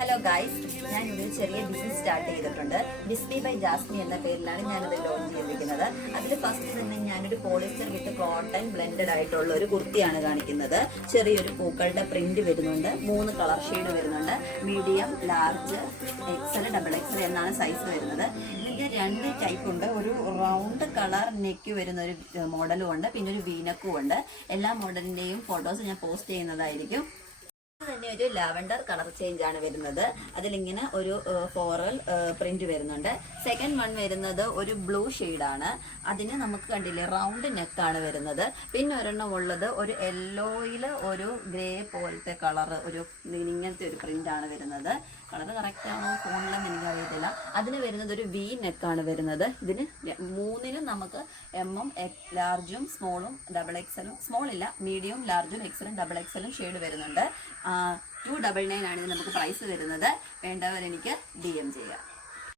Hello guys, ഞാനൊരു ചെറിയ business start ചെയ്തിട്ടുണ്ട്. ബിസ്മി ബൈ ജാസ്മി എന്ന പേരിലാണ് ഞാനത് ലോഞ്ച് ചെയ്തിരിക്കുന്നത്. അതിൽ ഫസ്റ്റ് തന്നെ ഞാനൊരു പോളിസ്റ്റർ വിത്ത് കോട്ടൺ ബ്ലെൻഡഡ് ആയിട്ടുള്ള ഒരു കുർത്തിയാണ് കാണിക്കുന്നത്. ചെറിയൊരു പൂക്കളുടെ പ്രിന്റ് വരുന്നുണ്ട്. 3 കളർ ഷെയ്ഡ് വരുന്നുണ്ട്. Medium, large, XL, double XL എന്നാണ് സൈസ് വരുന്നത്. ഇതിൻ്റെ 2 ടൈപ്പ് ഉണ്ട്. ഒരു റൗണ്ട് കളർ നെക്ക് വരുന്ന ഒരു മോഡലും ഉണ്ട്, പിന്നെ ഒരു വീനക്കും ഉണ്ട്. എല്ലാ മോഡലിൻ്റെയും ഫോട്ടോസ് ഞാൻ പോസ്റ്റ് ചെയ്യുന്നതായിരിക്കും. തന്നെ ഒരു ലാവൻഡർ കളർ ചേഞ്ച് ആണ് വരുന്നത്. അതിലിങ്ങനെ ഒരു ഫ്ലോറൽ പ്രിന്റ് വരുന്നുണ്ട്. സെക്കൻഡ് വൺ വരുന്നത് ഒരു ബ്ലൂ ഷെയ്ഡാണ്. അതിന് നമുക്ക് കണ്ടില്ലേ റൗണ്ട് നെക്കാണ് വരുന്നത്. പിന്നെ ഒരെണ്ണം ഉള്ളത് ഒരു യെല്ലോയിൽ ഒരു ഗ്രേ പോലത്തെ കളർ, ഒരു ഇങ്ങനത്തെ ഒരു പ്രിന്റ് ആണ് വരുന്നത്. കളർ കറക്റ്റ് ആണോ ഫോണിലെന്ന് എനിക്കറിയത്തില്ല. അതിന് വരുന്നത് ഒരു വി നെക്കാണ് വരുന്നത്. ഇതിന് 3നും നമുക്ക് എമ്മും ലാർജും സ്മോളും ഡബിൾ എക്സലും, സ്മോളില്ല മീഡിയം, ലാർജും എക്സലും ഡബിൾ എക്സലും ഷെയ്ഡ് വരുന്നുണ്ട്. 299 ആണ് ഇത് നമുക്ക് പ്രൈസ് വരുന്നത്. വേണ്ടവർ എനിക്ക് DM ചെയ്യാം.